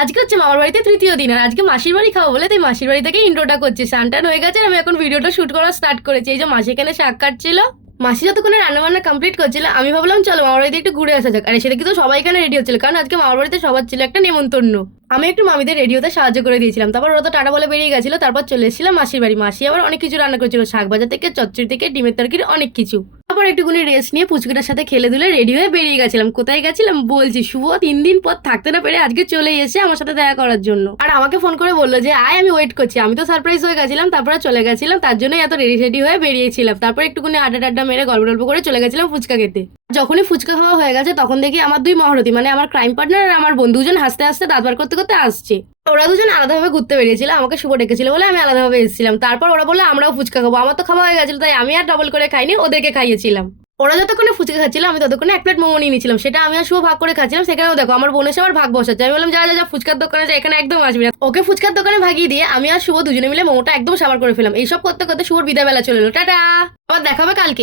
আজকে হচ্ছে মামার বাড়িতে তৃতীয় দিন, আর আজকে মাসির বাড়ি খাবো বলে তাই মাসির বাড়ি থেকে ইন্ট্রোটা করছি। স্নান হয়ে গেছে আর আমি এখন ভিডিওটা শুট করা স্টার্ট করেছি। এই যে মাসি এখানে শাক কাটছিল, মাসি যতক্ষণে রান্না বান্না কমপ্লিট করছিল আমি ভাবলাম চলো মামার বাড়িতে একটু ঘুরে আসা যাক। আর সেটা কিন্তু সবাই এখানে রেডি হচ্ছিল, কারণ আজকে মামার বাড়িতে সবার ছিল একটা নেমন্তন্ন। আমি একটু মামিদের রেডি হতে সাহায্য করে দিয়েছিলাম, তারপর ওরা তো টাটা বলে বেরিয়ে গেছিল। তারপর চলে এসেছিলাম মাসির বাড়ি। মাসি আবার অনেক কিছু রান্না করেছিল, শাক ভাজা থেকে চচ্চড়ি থেকে ডিমের তরকারি অনেক কিছু। তারপর একটুখানি রেস্ট নিয়ে পুচকুটার সাথে খেলে ধুলে রেডি হয়ে বেরিয়ে গেছিলাম। কোথায় গেছিলাম বলছি, শুভ 3 দিন পর থাকতে না পেরে আজকে চলে এসে আমার সাথে দেখা করার জন্য। আর আমাকে ফোন করে বললো যে আয়, আমি ওয়েট করছি। আমি তো সারপ্রাইজ হয়ে গেছিলাম, তারপরে চলে গেছিলাম। তার জন্যই এত রেডি হয়ে বেরিয়েছিলাম। তারপর একটুখানি আড্ডা মেরে গল্প করে চলে গেছিলাম ফুচকা খেতে। যখনই ফুচকা খাওয়া হয়ে গেছে তখন দেখি আমার দুই মহারথী মানে আমার ক্রাইম পার্টনার আর আমার বন্ধু দুজন হাসতে হাসতে দাঁত বার করতে করতে আসছে। ওরা দুজন আলাদাভাবে ঘুরতে বেরিয়েছিল, আমাকে শুভ ডেকেছিল বলে আমি আলাদাভাবে এসেছিলাম। তারপর ওরা বললো আমরাও ফুচকা খাবো। আমার তো খাওয়া হয়ে গেছিল, তাই আমি আর ডবল করে খাইনি, ওদেরকে খাইয়েছিলাম। ওরা যতক্ষণে ফুচকা খাচ্ছিল আমি ততক্ষণে 1 প্লেট মোমো নিয়ে নিয়েছিলাম। সেটা আমি আর শুভ ভাগ করে খাচ্ছিলাম। সেখানেও দেখো আমার বোনের সবার ভাগ বসাচ্ছে। আমি বললাম যা যা যা ফুচকার দোকানে যা, এখানে একদম আসবি না। ওকে ফুচকার দোকানে ভাগিয়ে দিয়ে আমি আর শুভ দুজনে মিলে মোমোটা একদম সাবার করে ফেলাম। এইসব করতে করতে শুভর বিদায় বেলা চলে এলো। টাটা, আবার দেখাবে কালকে।